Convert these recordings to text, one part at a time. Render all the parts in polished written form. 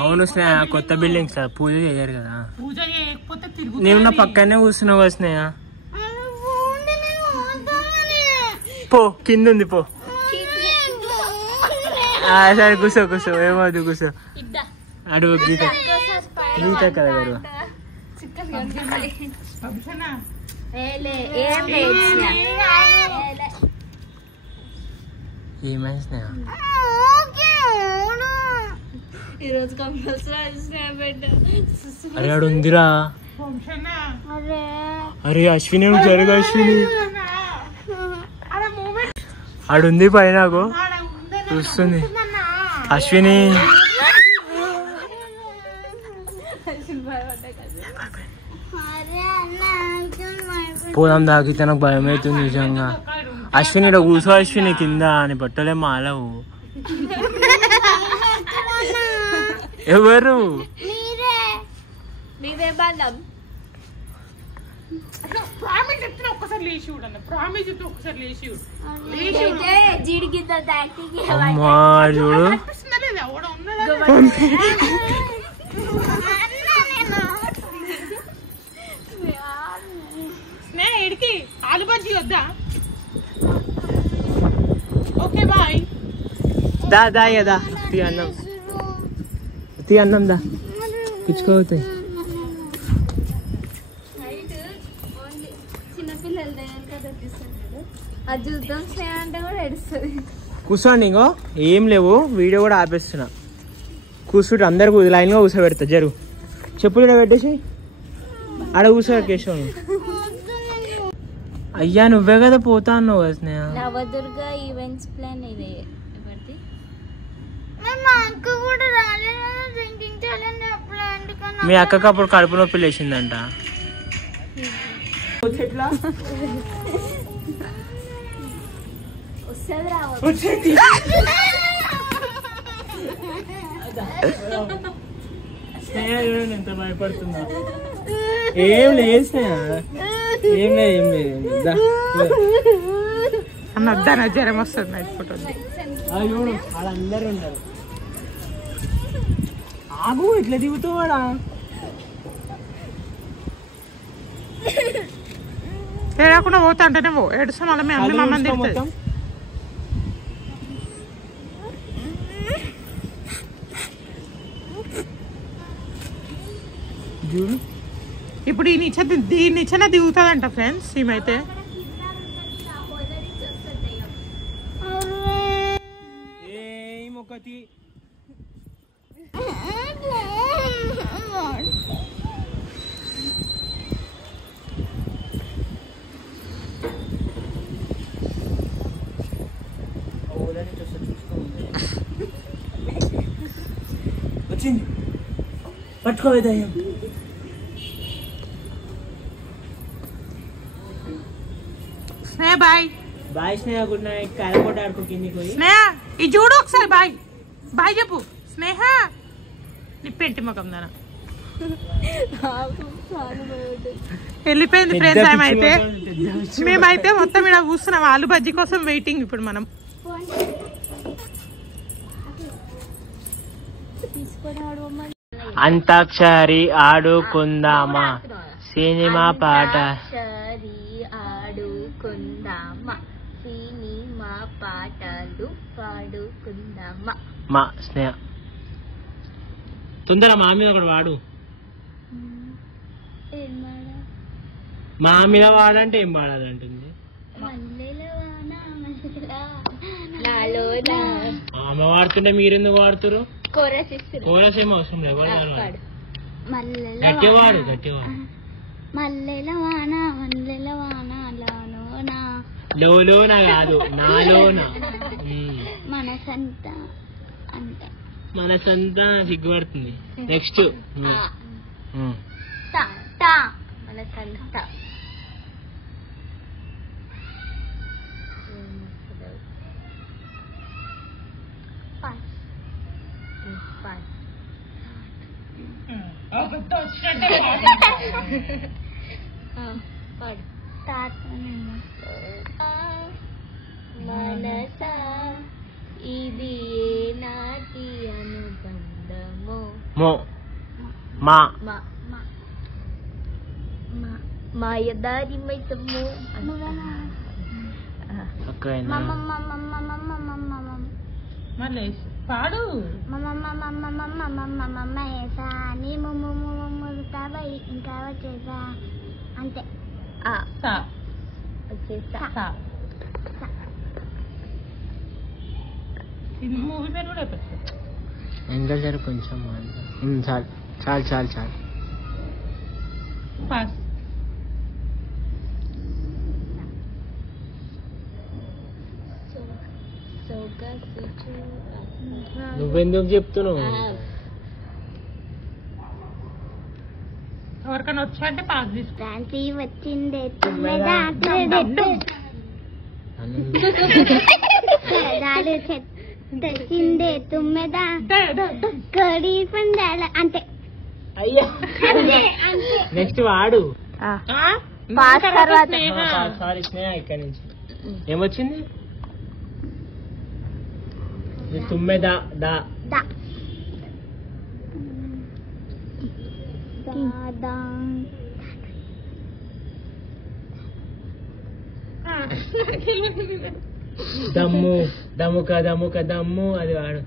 అవును స్నేహ, కొత్త బిల్డింగ్స్ పూజ చేయరు కదా. పూజ చేయకపోతే తిరుగు. నేను నా పక్కనే కూర్చున్నావు కదా స్నేహ. పో కింద ఉంది పో. సరే కూర్చో కూర్చో, ఏమవుతుంది కూర్చో. అడుగు గీత గీత కదా గారు. ఏమైంది స్నేహ? అరే ఆడు ఉందిరా. అరే అశ్విని జరుగు, అశ్విని ఆడుంది పైన చూస్తుంది. అశ్విని పోదాం దాకితే నాకు భయం అవుతుంది నిజంగా. అశ్విని ఇక్కడ కూర్చో, అశ్విని కింద అని బట్టలే మాలవు. ఎవరు అమ్మా చూడు. ఎడికి ఆలు బజ్జీ వద్దా? Okay bye. దా దా యదా తీ అన్నం, తీ అన్నం దా పిచ్చుకోతాయి. కూర్చోండి, ఇంకో ఏం లేవు. వీడియో కూడా ఆపేస్తున్నా. కూర్చుంటే అందరు లైన్ గా కూర్చోబెడతా. జరుగు చెప్పులు ఇక్కడ పెట్టేసి ఆడ కూర్చో కేశవ్. అయ్యా నువ్వే కదా పోతా అన్నావు కదా స్నేహ. నవదుర్గ ఈవెంట్స్ ప్లాన్ ఇదే. మీ అక్కకి అప్పుడు కడుపు నొప్పి లేచిందంట. ఎంత భయపడుతుందా? ఏం లేదు స్నేహ, ఏం లేదు ఏం లేదు. అన్న వద్దా, జ్వరం వస్తుంది. నైట్ ఫోటో చూడు వాళ్ళందరూ ఉన్నారు. ఆగు ఇట్లా దిగుతావాడా? ఏడకుండా పోతా అంటేనే పో. ఏడుస్తా మళ్ళీ మీ అమ్మ మమ్మల్ని తిరుగుతుంది. చూడు ఇప్పుడు దీని నిచ్చెన దిగుతుందంట ఫ్రెండ్స్. ఈమైతే ఒకటి వచ్చింది పట్టుకోవేదయ్యా. స్నేహ బాయ్. బాయ్ స్నేహ, గుడ్ నైట్. క్యారమ్ ఆడుకో కిందికి పోయి. స్నేహ ఇది చూడు ఒకసారి. బాయ్ బాయ్ చెప్పు స్నేహ. నీ పెంటి ముఖం దాన వెళ్ళిపోయింది ఫ్రెండ్స్. ఏమైతే మేమైతే మొత్తం ఇక్కడ కూర్చున్నాం ఆలు బజ్జీ కోసం వెయిటింగ్. ఇప్పుడు మనం అంతాక్షరి ఆడుకుందామా, సినిమా పాట ఆడుకుందామా, సినిమా పాటలు పాడుకుందామా. మా స్నేహ తొందర మా మీద ఒకటి వాడు. మా మీద వాడంటే ఏం వాడాలంటుంది. ఆమె వాడుతుంటే మీరెందుకు వాడుతారు? కోరస్ ఏం అవసరం లేదు. గట్టివాడు గట్టివాడు. మల్లెల వాన మల్లెల వాన లోన కాదు నాలోన. మనసంతా అంటే మనసంతా సిగ్గుపడుతుంది. నెక్స్ట్ మనసంతా మనసా ఇది నాటి అనుబంధం, మో మా మాయదారి మైసమ్ము మళ్ళీ పాడు ఇంకా వచ్చేసా అంతే వచ్చేసా మూవీ పేరు కూడా అయిపోతుంది. ఇంకా జర కొంచెం చాలు చాలు చాలు చాలు. పాస్. నువ్వెందుకు చెప్తున్నావు? ఎవరికైనా వచ్చా అంటే పాస్ తీసుకో. రాత్రి వచ్చిందే తెచ్చిందే తుమ్మెదా కడి పందాల అంతే. అయ్యా నెక్స్ట్ వాడు. సారీ స్నేహ ఇక్కడ నుంచి ఏమొచ్చింది? తుమ్మెదా దా దమ్ము దమ్ముక దమ్ముక దమ్ము అది వాడు.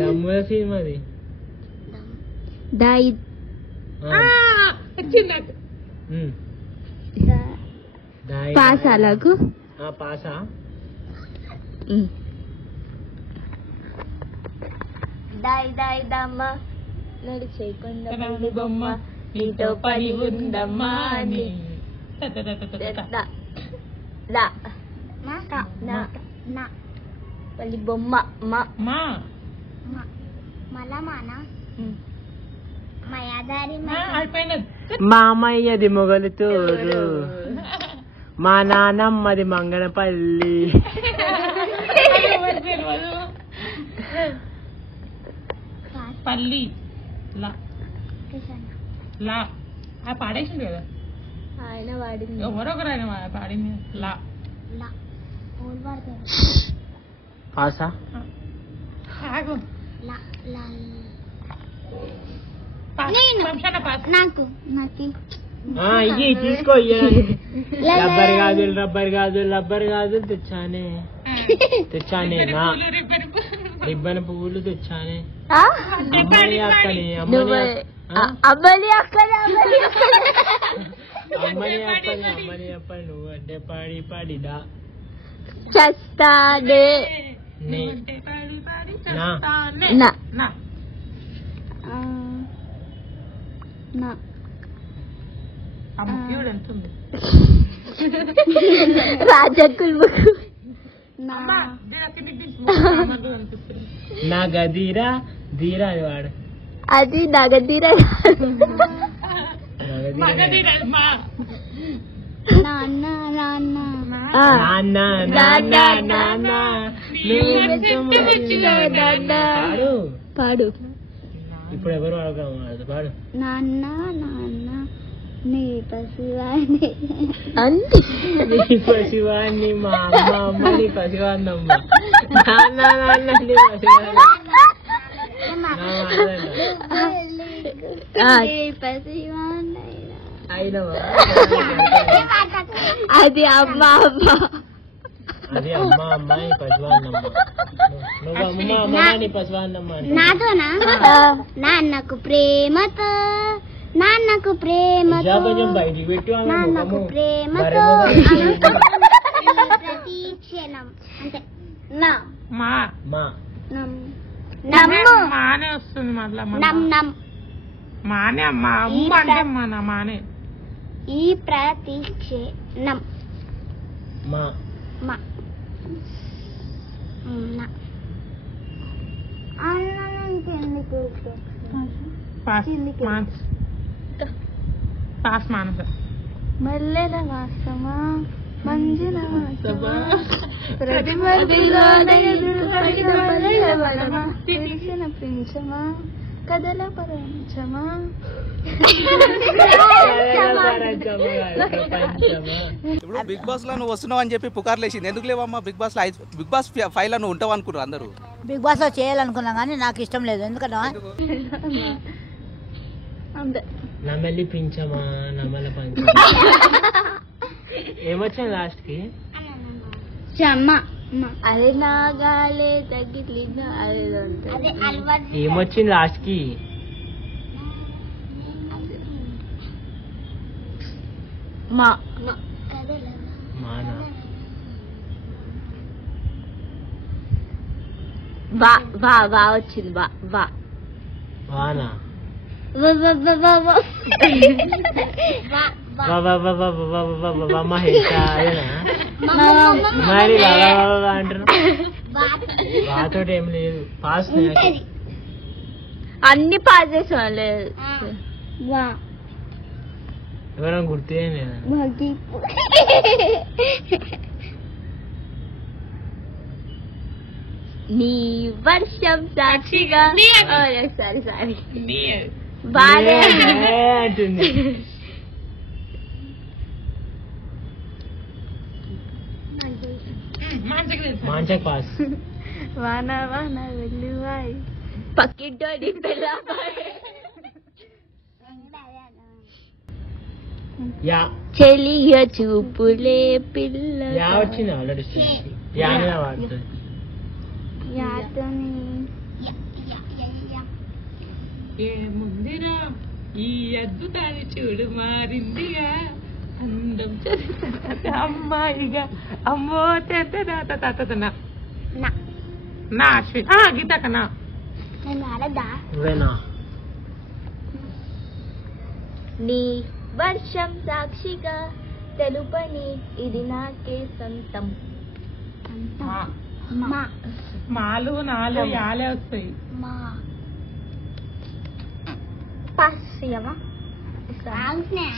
దమ్ము సినిమా అది. పాసాలకు పాసా దాయి దాయి దమ్మ నడిచేయకుండా బొమ్మ నీతో పని ఉందమ్మా అని పల్లి బొమ్మ మళ్ళా మానా మాయాదారి మామయ్యది మొగలుతూరు మా నానమ్మది మంగనపల్లి. పల్లి లా పాడేసింది కదా ఆయన వాడింది. ఎవరొకరు ఆయన పాడింది లా. పాసా నాకు ఇయ్యి తీసుకో. రబ్బర్ గాజులు రబ్బర్ గాజులు రబ్బర్ గాజులు తెచ్చానే తెచ్చానే నా రిబ్బన్ పువ్వులు తెచ్చానే. అమ్మని అక్కని అమ్మని అబ్బలి అక్కని అమ్మని అప్పని అమ్మని అప్పని నువ్వు అంటే పాడి పాడిదా చస్తానే రాజకుల్ నా గదీరా ధీరా అది వాడు. అది నగదీరా పాడు. ఇప్పుడు ఎవరు అడగ పాడు. నాన్న నాన్న నీ పసివాణి నీ పసివాణి మా అమ్మ అమ్మ నీ పసివాణమ్మ నాన్న నాన్న నీ పసివాణి. అది అమ్మ అమ్మ అది అమ్మ అమ్మాయి పసివాణమ్మ. నువ్వు అమ్మ అమ్మ నీ పసివాణమ్మ. నాతోనా నాన్నకు ప్రేమతో నాన్నకు ప్రేమతో బయటికి పెట్టు. నాన్నకు ప్రేమతో ప్రతి క్షణం అంటే మానే వస్తుంది మళ్ళా మానే అమ్మా అంటే మన మానే ఈ ప్రతి క్షణం పాస్ మానస మల్లెల వాసమా మంజుల వాసమా తెలిసిన ప్రించమా కదల పరంచమా ఇప్పుడు బిగ్ బాస్ లో నువ్వు వస్తున్నావు అని చెప్పి పుకార్లు వేసింది. ఎందుకు లేవమ్మా బిగ్ బాస్ బిగ్ బాస్ 5 లో నువ్వు ఉంటావు అనుకున్నారు అందరూ. బిగ్ బాస్ లో చేయాలనుకున్నా కానీ నాకు ఇష్టం లేదు. ఎందుకంటే అంతే. నమ్మలి పించమా నమ్మల పంచమా ఏమొచ్చింది లాస్ట్ కి? అదే నాగాలే తగిలి ఏమొచ్చింది లాస్ట్ కి? మానా బా వచ్చింది వానా మరి అంటున్నా బాతోటి ఏం లేదు. పాస్ అన్ని పాస్ చేసాం. ఎవరైనా గుర్తే నీ వర్షం సాక్షిగా సారీ అంటుంది. మాంచక్ పాస్. వాన వాన వెళ్ళివాయి పక్కింటోడి యా చెలియ చూపులే పిల్ల యా వచ్చింది ఆల్రెడీ. యా వాడుతుంది. ఏముందిరా ఈ అద్భుతాన్ని చూడు మారిందిగా అందం అమ్మాయిగా అమ్మో తెద్దనా నా అశ్విన్ గీతకనా నువ్వేనా? నీ వర్షం సాక్షిగా తెలుపని ఇది నాకే సొంతం. మాలు నాలు యాలే వస్తాయి.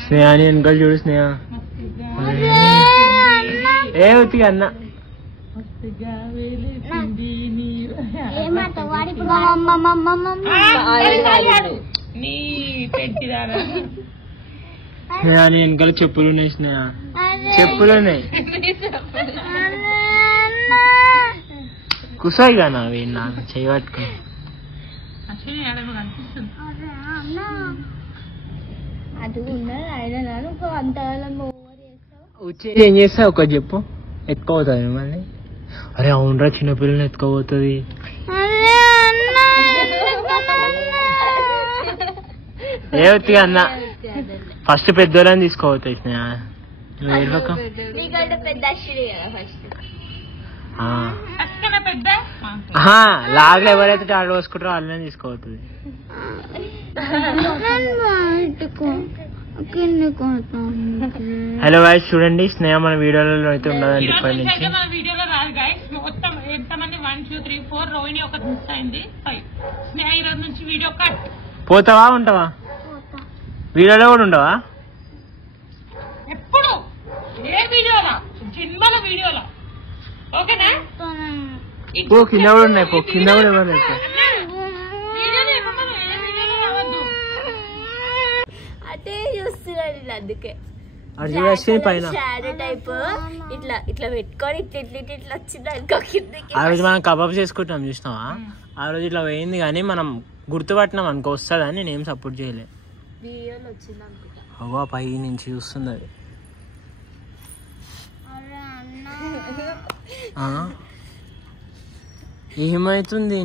స్నేహాని వెనకాల చూడు. స్నేహ ఏ ఉత్తిగా అన్న నీ పెట్టిదారా స్నేహాని వెనకాల చెప్పులు ఉన్నాయి. స్నేహ చెప్పులు ఉన్నాయి. కుసాయిగా నావి నా చేయబట్టుకుని అశ్విని ఏడమ కనిపిస్తుంది. అది ఉన్నది ఆయన అంత వచ్చేది ఏం చేస్తావు ఒక చెప్పు. ఎత్తుకోపోతుంది మిమ్మల్ని. అరే అవునరా చిన్నపిల్లల్ని ఎత్తుకోపోతుంది. ఏ ఉత్తిగా అన్న ఫస్ట్ పెద్దోళ్ళని తీసుకోపోతాయి. స్నేహ పెద్ద పెద్ద లాగ్లో ఎవరైతే ఆడ పోసుకుంటారో వాళ్ళని తీసుకోపోతుంది. హలో గాయ్స్ చూడండి, స్నేహ మన వీడియోలలో అయితే ఉండదండి ఇప్పటి నుంచి. మన వీడియోలో రాదు గైస్. మొత్తం ఎంతమంది 1 2 3 4 రోహిణి ఒకటి మిస్ అయింది 5. స్నేహ ఈ రోజు నుంచి వీడియో కట్. పోతావా ఉంటావా? వీడియోలో కూడా ఉండవా? ఎప్పుడు ఏ వీడియోలా? జన్మల వీడియోలా. ఓకేనా? పో కింద కూడా ఉన్నాయి. పో కింద కూడా ఇవ్వలేదు. అదే చూస్తున్నాడు అందుకే అర్జున్ పైన షాడో టైప్ ఇట్లా ఇట్లా పెట్టుకొని ఇట్లా వచ్చింది అనుకో కిందకి. ఆ రోజు మనం కబాబ్ చేసుకుంటాం చూసినావా? ఆ రోజు ఇట్లా పోయింది కానీ మనం గుర్తుపట్టినాం అనుకో వస్తుందని నేనేం సపోర్ట్ చేయలే. వీడియోలో వచ్చింది అనుకుంటా. అవ్వ పై నుంచి చూస్తుంది అది. ఏమైతుంది?